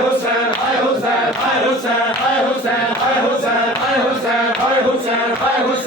Hussein, I Hussein, I Hussein, I Hussein, I Hussein, I Hussein, I Hussein,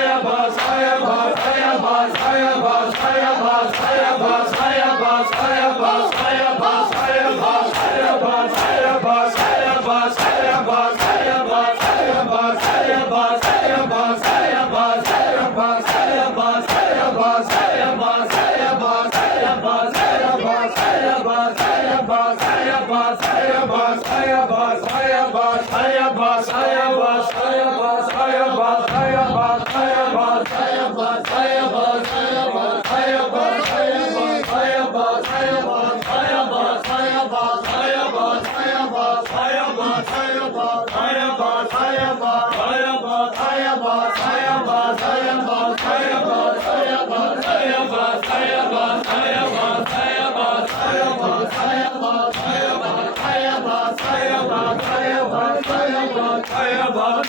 さい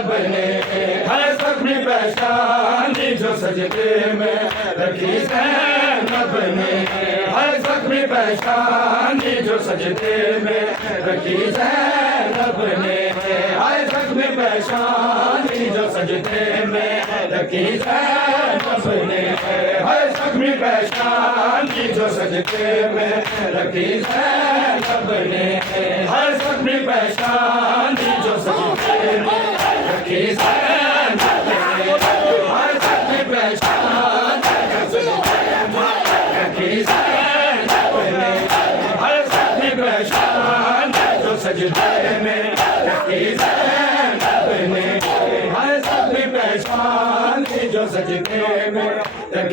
بنے ہے سب بھی پہچانی جو سجدے میں رکھی زینب نے ہے سب بھی پہچانی جو سجدے میں رکھی زینب نے ہے سب پہچان جو سجدے میں رکھی زینب نے ہے سب بھی جو سجدے میں رکھی زینب نے ہر سب پہچان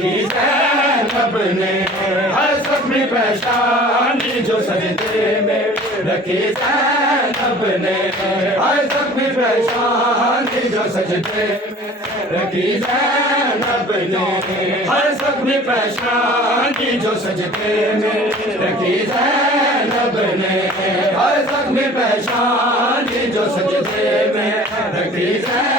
زینب نے ہر سب میں پہچانی جو سجدے میں رکھی زینب نے ہر سب میں پہچانی جو سجدے میں رکھی زینب نے ہر سب میں پہچانی جو سجدے میں رکھی زینب نے ہر سب میں پہچانی جو سجدے میں رکھی زینب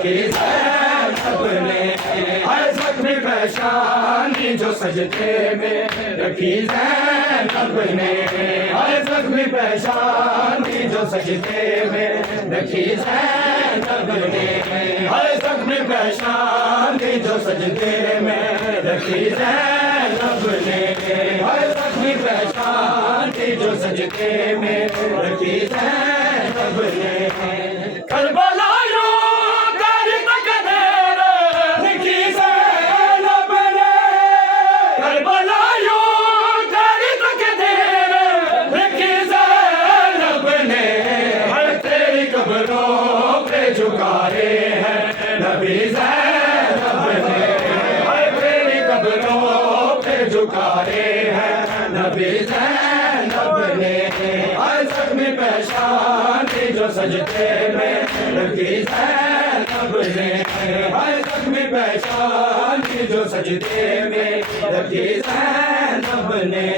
بھی زینب نے ہر زخمی پہچان جو سجدے میں رکھی زینب نے زخمی جو میں رکھی نے ہر زخمی پہچانی جو سجدے میں رکھی زینب نے ہر زخمی پہچانی جو سجدے میں رکھی زینب نے ہر زخمی پہچانی جو سجدے میں رکھی زینب نے کربلا جھکائے ہیں نبی زینب نے ہر زخمی جو سجدے میں رکھی زینب نے ہر زخمی جو سجدے میں رکھی زینب نے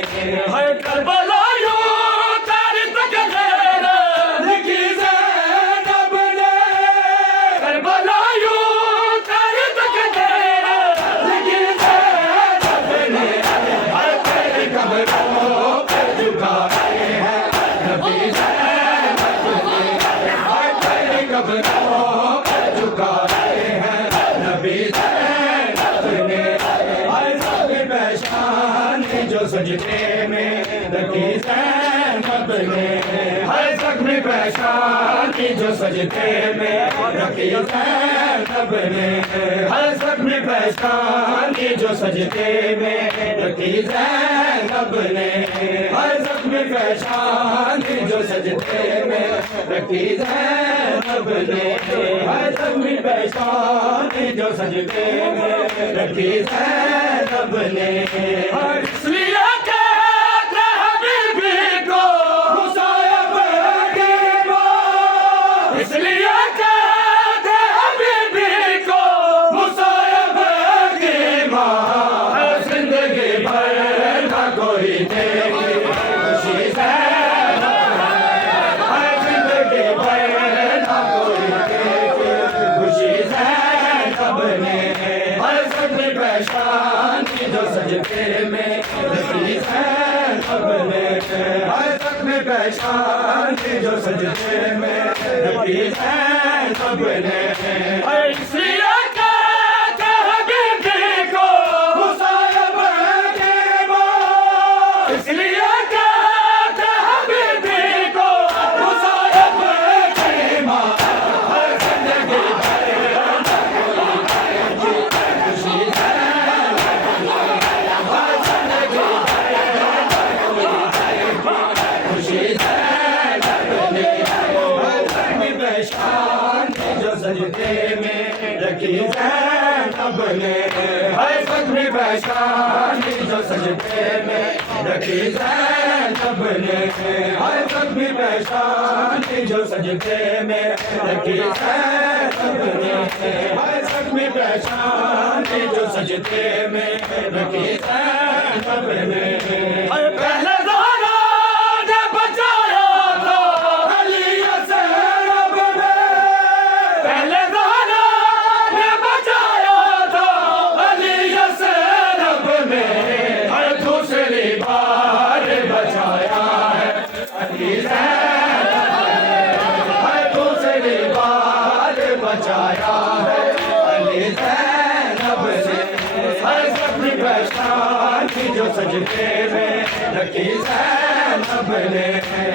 سجدے میں رکھی زینب نے ہر زخمی پہچانی جو سجدے میں رکھی زینب نے ہر زخمی پہچانی جو سجدے میں رکھی زینب نے ہر زخمی پہچانی جو سجدے میں رکھی زینب نے ہر زخمی پہچانی جو سجدے میں رکھی زینب نے اس لیے رکھی زینب نے ہر زخمی پہچان جو سجدے میں رکھی زینب نے ہر زخمی پہچان جو سجدے میں رکھی زینب نے ہر زخمی پہچان جو سجدے میں رکھی زینب نے ہر پہلے کی سجدے میں رکھی زینب نے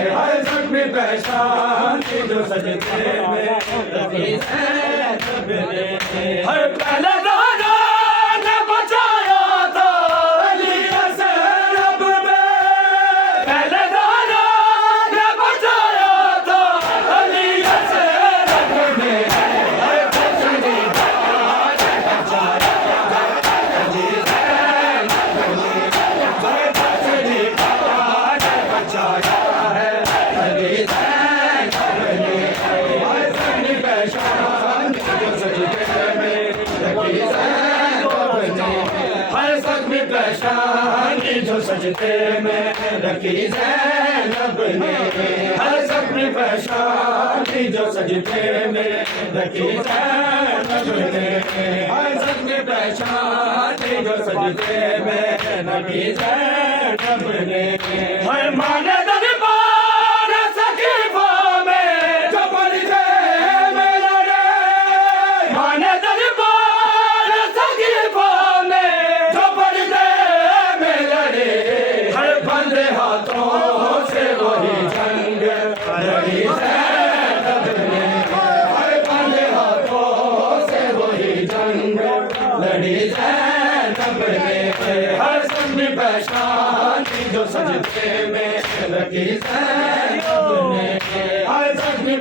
ہر زخمی پہچان کی جو سجدے میں رکھی زینب نے ہر پہلے پریشانی جو سجتے میں رکھی زینب نے، ہر اپنی پریشانی جو سجتے میں رکھی زینب نے، ہر اپنی پریشانی جو سجتے میں رکھی زینب نے۔ ہر مانا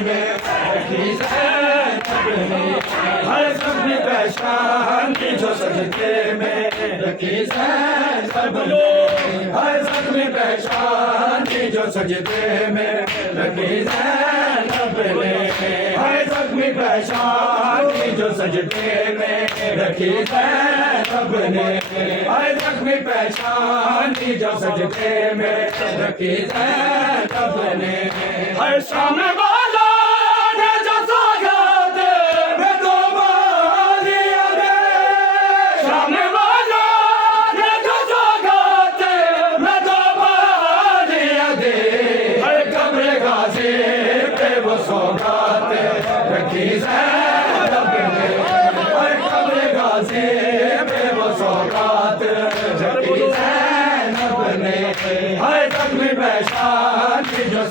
میں ہر پہچان کی جو سجتے میں رکھی زین سب میں ہر زخم پہچان کی جو سجتے میں رکھی زین نے ہر زخم پہچان کی جو سجتے میں رکھی زین نے ہر شام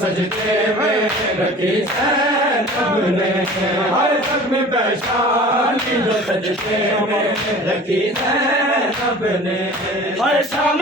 سجتے میں رکھی سب نے ہر سب میں پیشانی جو سجدے میں رکھی سب نے ہر شام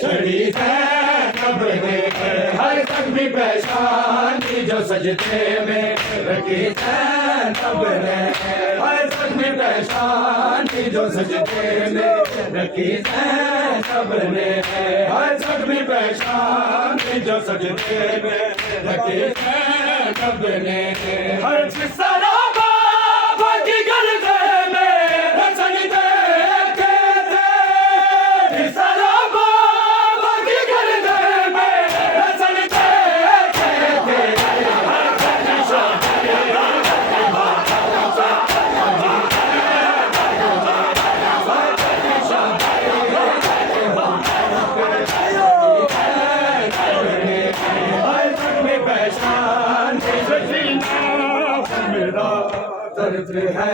چڑی ہے قبر میں ہر زخمی پہچانی جو سجدے میں رکھی ہے قبر میں ہر زخمی پہچانی جو سجتے میں رکھی ہے قبر نے ہر زخمی پہچانی جو سجتے میں رکھی ہے نے ہر جسم